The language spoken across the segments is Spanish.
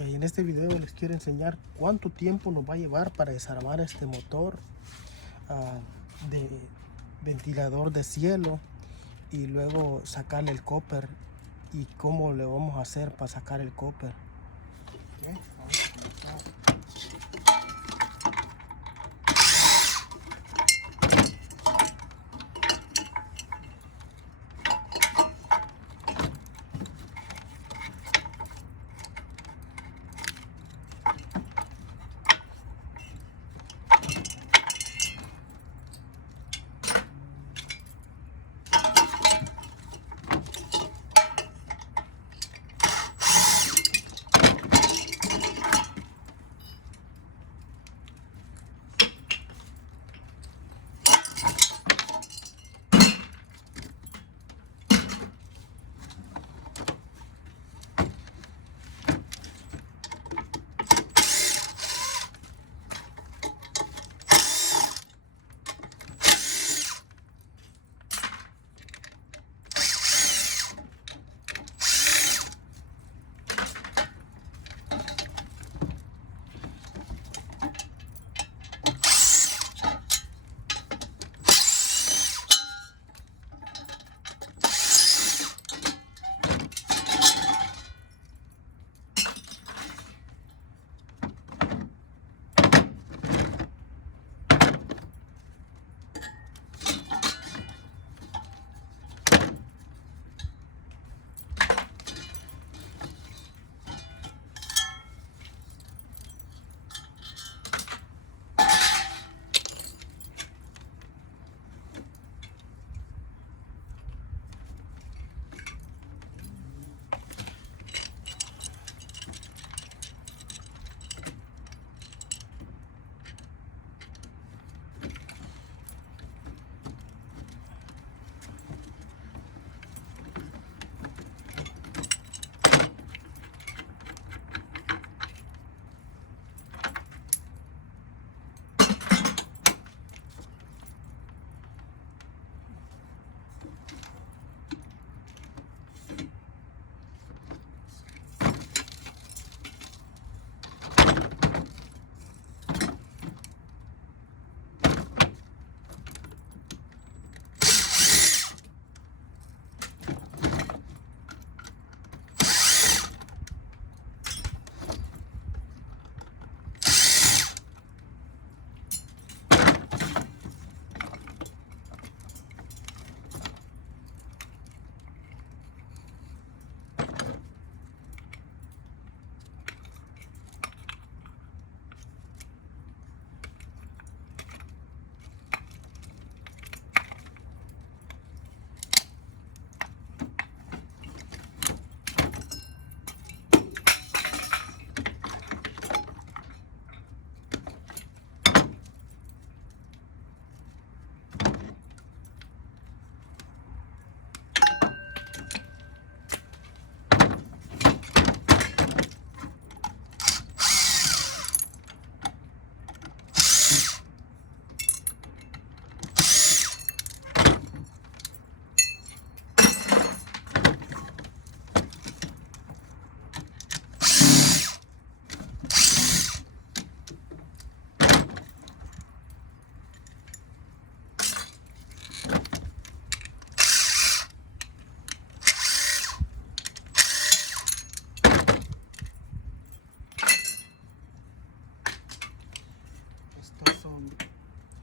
Ok, en este video les quiero enseñar cuánto tiempo nos va a llevar para desarmar este motor de ventilador de cielo y luego sacarle el copper y cómo le vamos a hacer para sacar el copper. Okay, vamos a comenzar.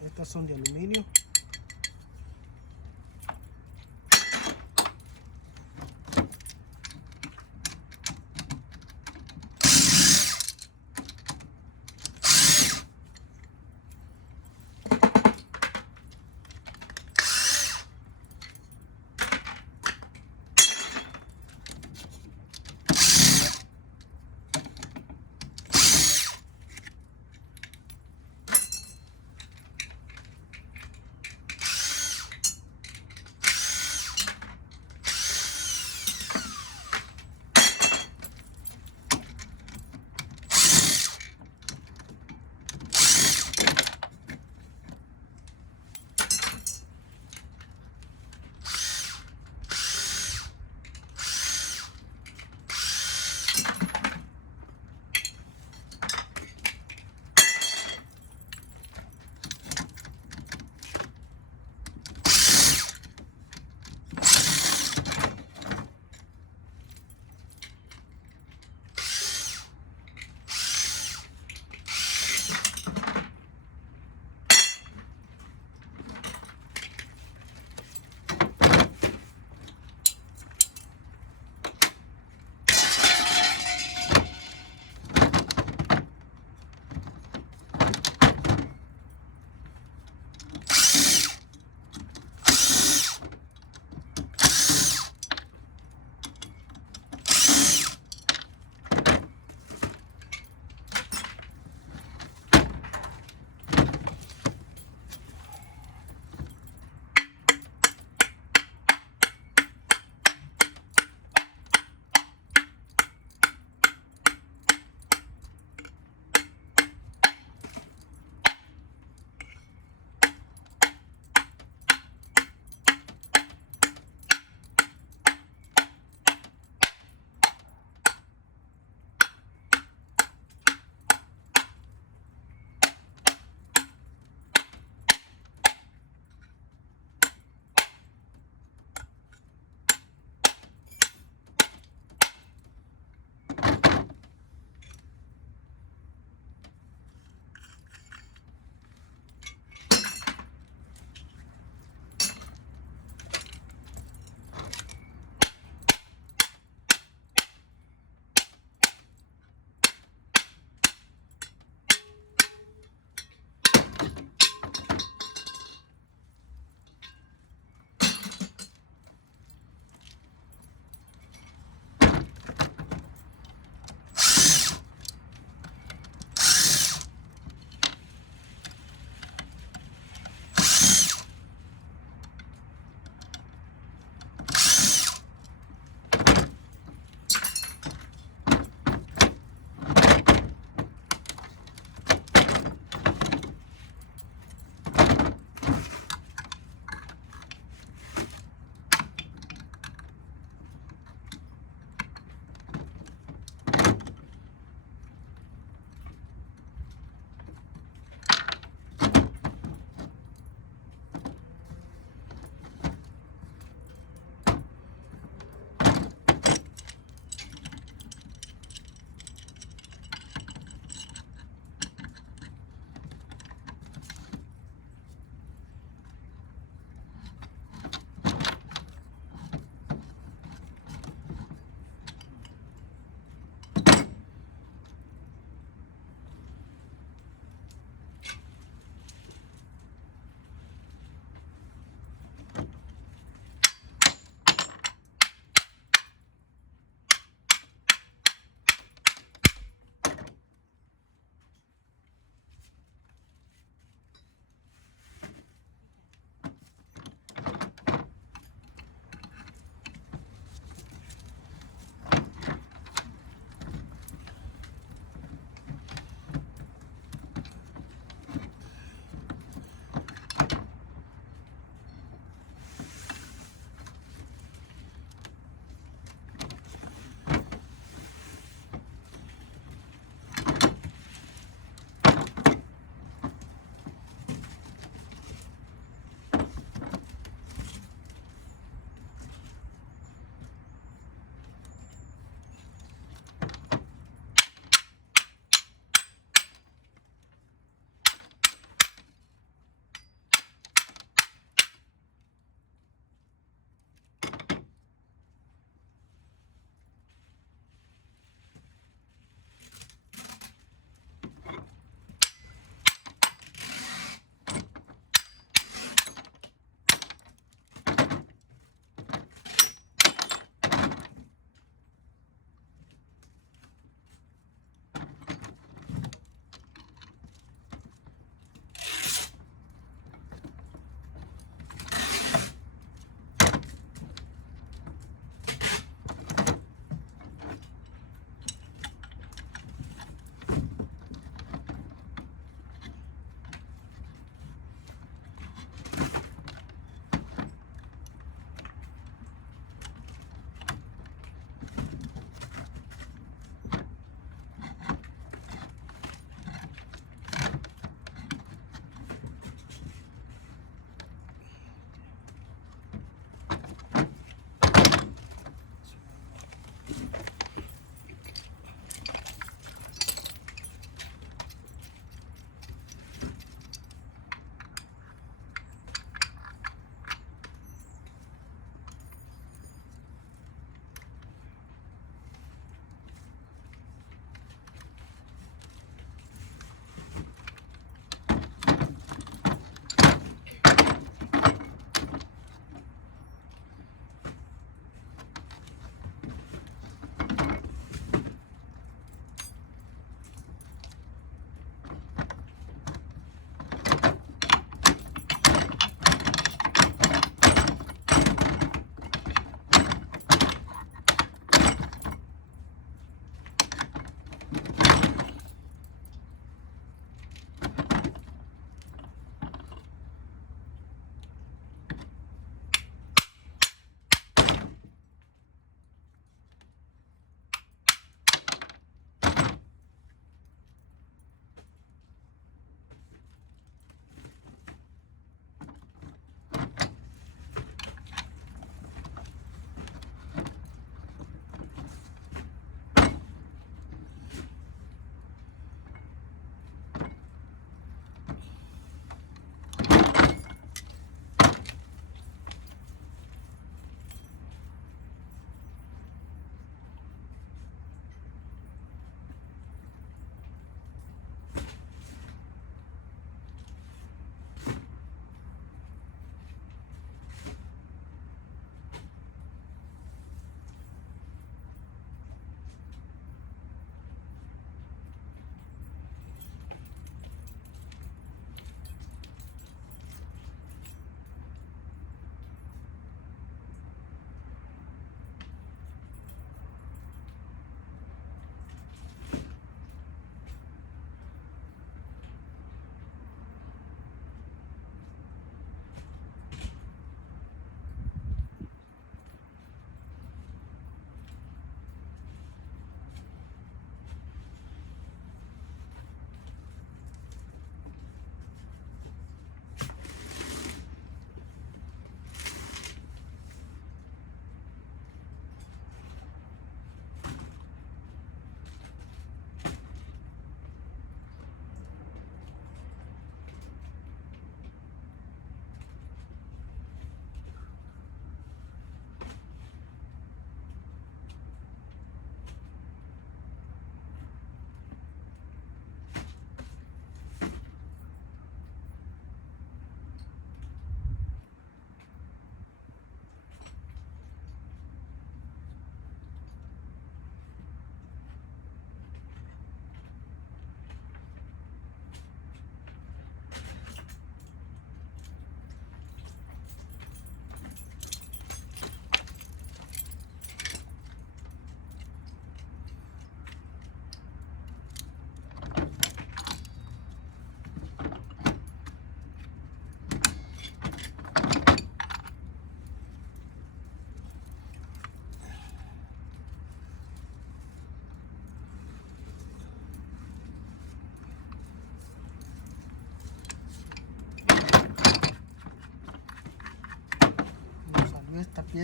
Estas son de aluminio.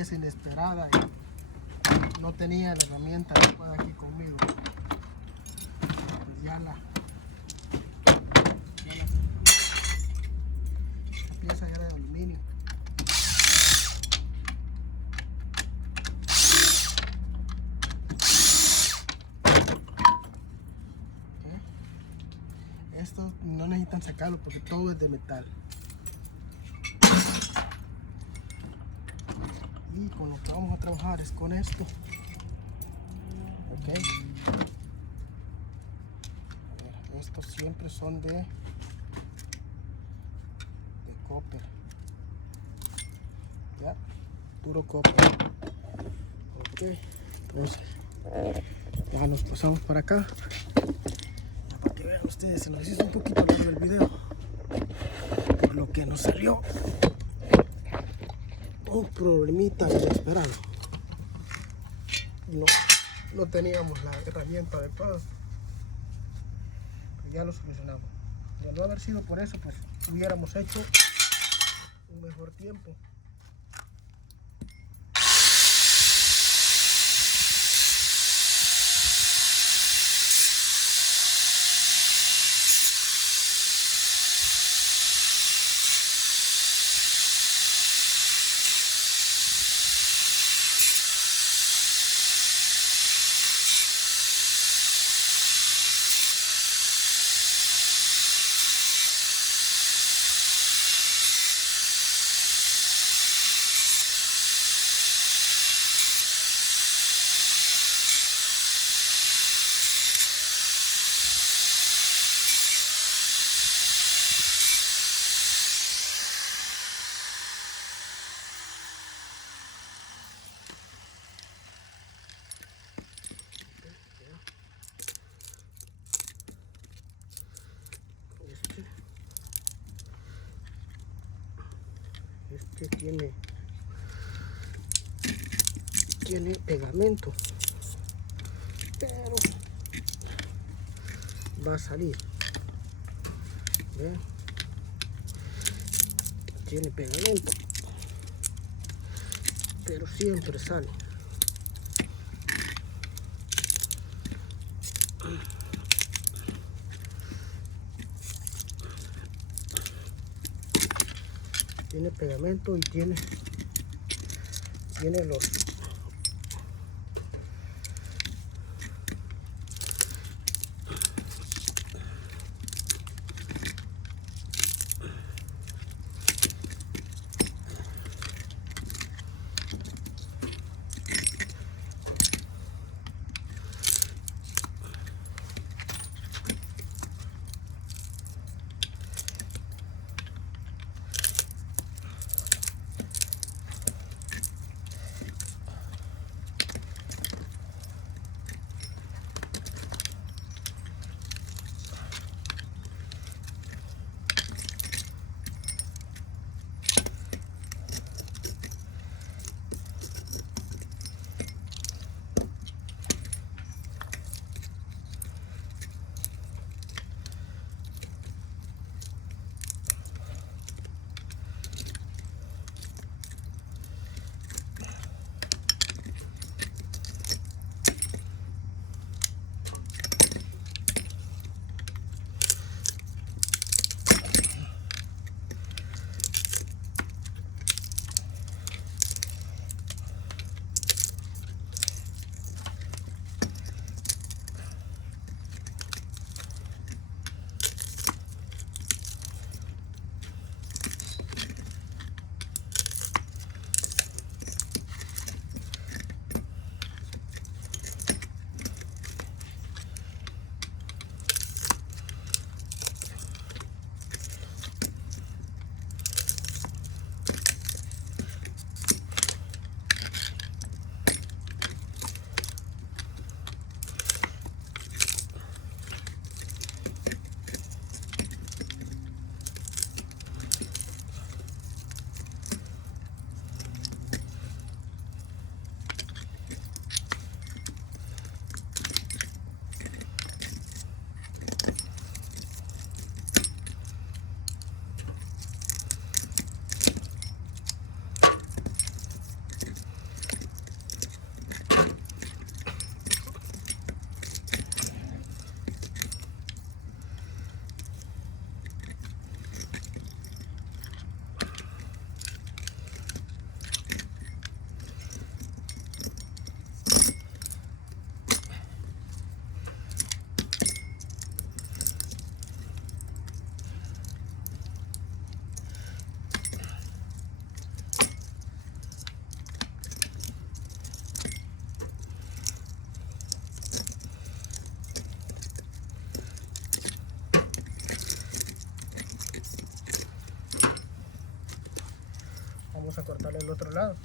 pieza inesperada y no tenía la herramienta adecuada aquí conmigo. Pues ya la pieza era de aluminio. Esto no necesitan sacarlo porque todo es de metal. Y con lo que vamos a trabajar es con esto. Ok. Estos siempre son de copper. Ya, puro copper. Ok. Entonces, ya nos pasamos para acá. Ya para que vean ustedes, se nos hizo un poquito largo el video. Por lo que nos salió un problemita inesperado. No teníamos la herramienta adecuada. Pero ya lo solucionamos. De no haber sido por eso, pues hubiéramos hecho un mejor tiempo. Este tiene pegamento, pero va a salir. ¿Ven? Tiene pegamento, pero siempre sale. Tiene pegamento y tiene los vamos a cortarle el otro lado.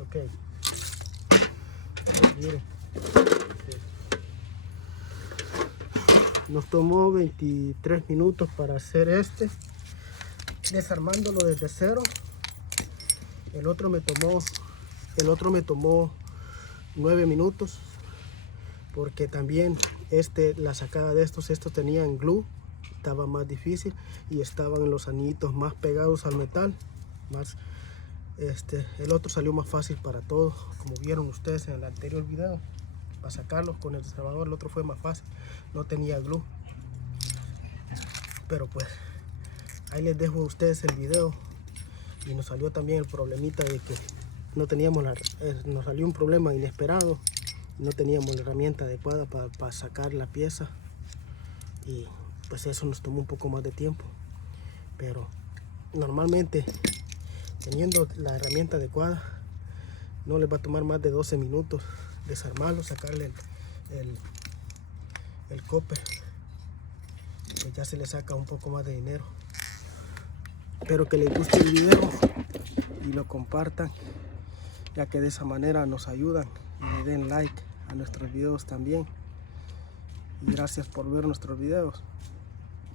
Ok, miren, nos tomó 23 minutos para hacer desarmándolo desde cero. El otro me tomó 9 minutos, porque también la sacada de estos tenían glue, estaba más difícil y estaban los anillitos más pegados al metal. El otro salió más fácil para todos, como vieron ustedes en el anterior video. Para sacarlos con el desarmador, el otro fue más fácil, no tenía glue. Pero pues ahí les dejo a ustedes el video. Y nos salió también el problemita de que no teníamos nos salió un problema inesperado, no teníamos la herramienta adecuada para sacar la pieza, y pues eso nos tomó un poco más de tiempo. Pero normalmente, teniendo la herramienta adecuada, no les va a tomar más de 12 minutos desarmarlo, sacarle el copper, pues ya se le saca un poco más de dinero. Espero que les guste el video y lo compartan, ya que de esa manera nos ayudan, y le den like a nuestros videos también. Y gracias por ver nuestros videos.